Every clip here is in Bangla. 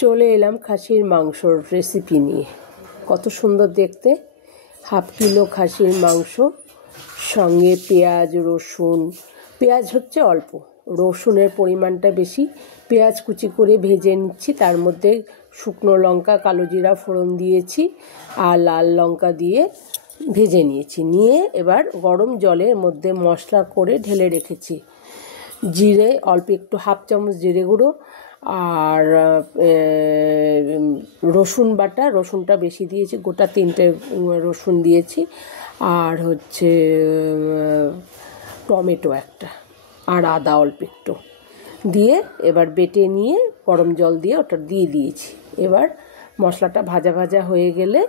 চলে এলাম খাসির মাংসর রেসিপি নিয়ে। কত সুন্দর দেখতে, হাফ কিলো খাসির মাংস, সঙ্গে পেঁয়াজ রসুন, পেঁয়াজ হচ্ছে অল্প, রসুনের পরিমাণটা বেশি। পেঁয়াজ কুচি করে ভেজে নিচ্ছি, তার মধ্যে শুকনো লঙ্কা কালো জিরা ফোড়ন দিয়েছি আর লাল লঙ্কা দিয়ে ভেজে নিয়েছি। নিয়ে এবার গরম জলের মধ্যে মশলা করে ঢেলে রেখেছি। জিরে অল্প একটু, হাফ চামচ জিরে গুঁড়ো, আর রসুন বাটা, রসুনটা বেশি দিয়েছি, গোটা 3টে রসুন দিয়েছি, আর হচ্ছে টমেটো একটা, আর আদা অল্প একটু দিয়ে এবার বেটে নিয়ে গরম জল দিয়ে ওটা দিয়ে দিয়েছি। এবার মশলাটা ভাজা ভাজা হয়ে গেলে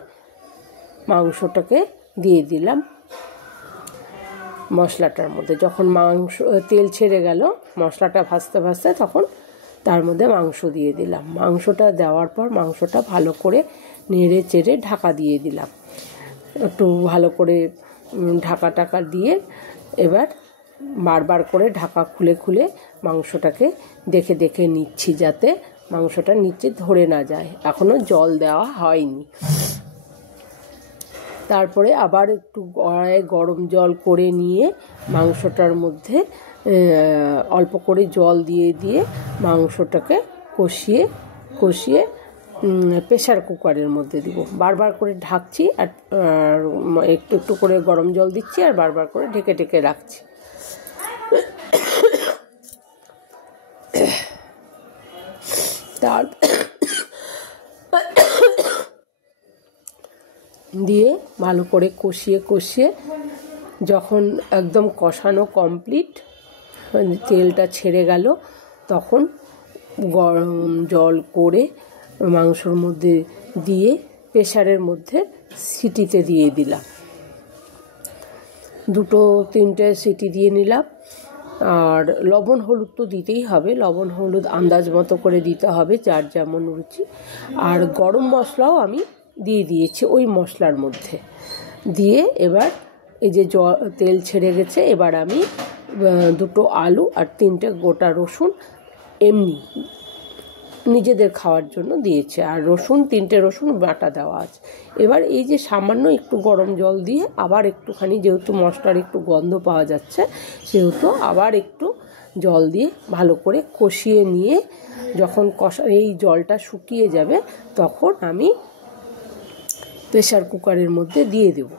মাংসটাকে দিয়ে দিলাম মশলাটার মধ্যে। যখন মাংস তেল ছেড়ে গেল মশলাটা ভাজতে ভাজতে, তখন তার মধ্যে মাংস দিয়ে দিলাম। মাংসটা দেওয়ার পর মাংসটা ভালো করে নেড়ে চেড়ে ঢাকা দিয়ে দিলাম, একটু ভালো করে ঢাকা দিয়ে এবার বারবার করে ঢাকা খুলে খুলে মাংসটাকে দেখে দেখে নিচ্ছি, যাতে মাংসটা নিচে ধরে না যায়। এখনও জল দেওয়া হয়নি। তারপরে আবার একটু কড়াইয়ে গরম জল করে নিয়ে মাংসটার মধ্যে অল্প করে জল দিয়ে মাংসটাকে কষিয়ে প্রেসার কুকারের মধ্যে দিব। বারবার করে ঢাকছি আর একটু একটু করে গরম জল দিচ্ছি আর বারবার করে ঢেকে রাখছি। তার দিয়ে ভালো করে কষিয়ে যখন একদম কষানো কমপ্লিট, তেলটা ছেড়ে গেল, তখন গরম জল করে মাংসর মধ্যে দিয়ে প্রেসারের মধ্যে সিটিতে দিয়ে দিলাম। 2-3টে সিটি দিয়ে নিলাম। আর লবণ হলুদ তো দিতেই হবে, লবণ হলুদ আন্দাজ মতো করে দিতে হবে, যার যেমন রুচি। আর গরম মশলাও আমি দিয়ে দিয়েছি ওই মশলার মধ্যে দিয়ে। এবার এই যে তেল ছেড়ে গেছে, এবার আমি 2টো আলু আর 3টে গোটা রসুন এমনি নিজেদের খাওয়ার জন্য দিয়েছি, আর 3টে রসুন বাটা দেওয়া আছে। এবার এই যে সামান্য একটু গরম জল দিয়ে আবার একটুখানি, যেহেতু মশলার একটু গন্ধ পাওয়া যাচ্ছে, সেহেতু আবার একটু জল দিয়ে ভালো করে কষিয়ে নিয়ে যখন এই জলটা শুকিয়ে যাবে, তখন আমি প্রেসার কুকারের মধ্যে দিয়ে দেব।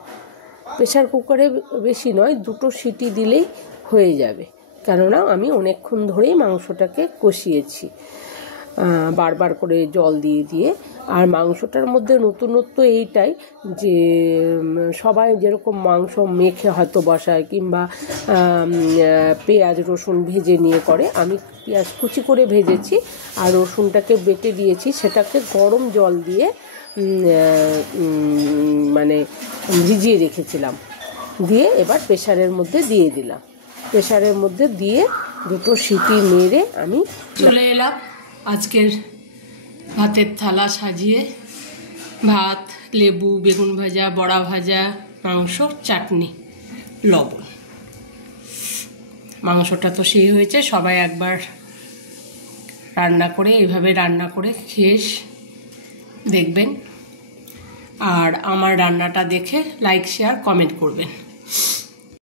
প্রেসার কুকারে বেশি নয়, 2টো সিটি দিলেই হয়ে যাবে, কেননা আমি অনেকক্ষণ ধরেই মাংসটাকে কষিয়েছি বারবার করে জল দিয়ে। আর মাংসটার মধ্যে নতুনত্ব এইটাই যে সবাই যেরকম মাংস মেখে হয়তো বসায় কিংবা পেঁয়াজ রসুন ভেজে নিয়ে করে, আমি পেঁয়াজ কুচি করে ভেজেছি আর রসুনটাকে বেটে দিয়েছি, সেটাকে গরম জল দিয়ে মানে ভিজিয়ে রেখেছিলাম, দিয়ে এবার প্রেসারের মধ্যে দিয়ে দিলাম। প্রেসারের মধ্যে দিয়ে 2টো সিটি মেরে আমি চলে এলাম আজকের ভাতের থালা সাজিয়ে। ভাত, লেবু, বেগুন ভাজা, বড়া ভাজা, মাংস, চাটনি, লবণ। মাংসটা তো সেই হয়েছে, সবাই একবার এইভাবে রান্না করে খেয়ে দেখবেন। আর আমার রান্নাটা দেখে লাইক, শেয়ার, কমেন্ট করবেন।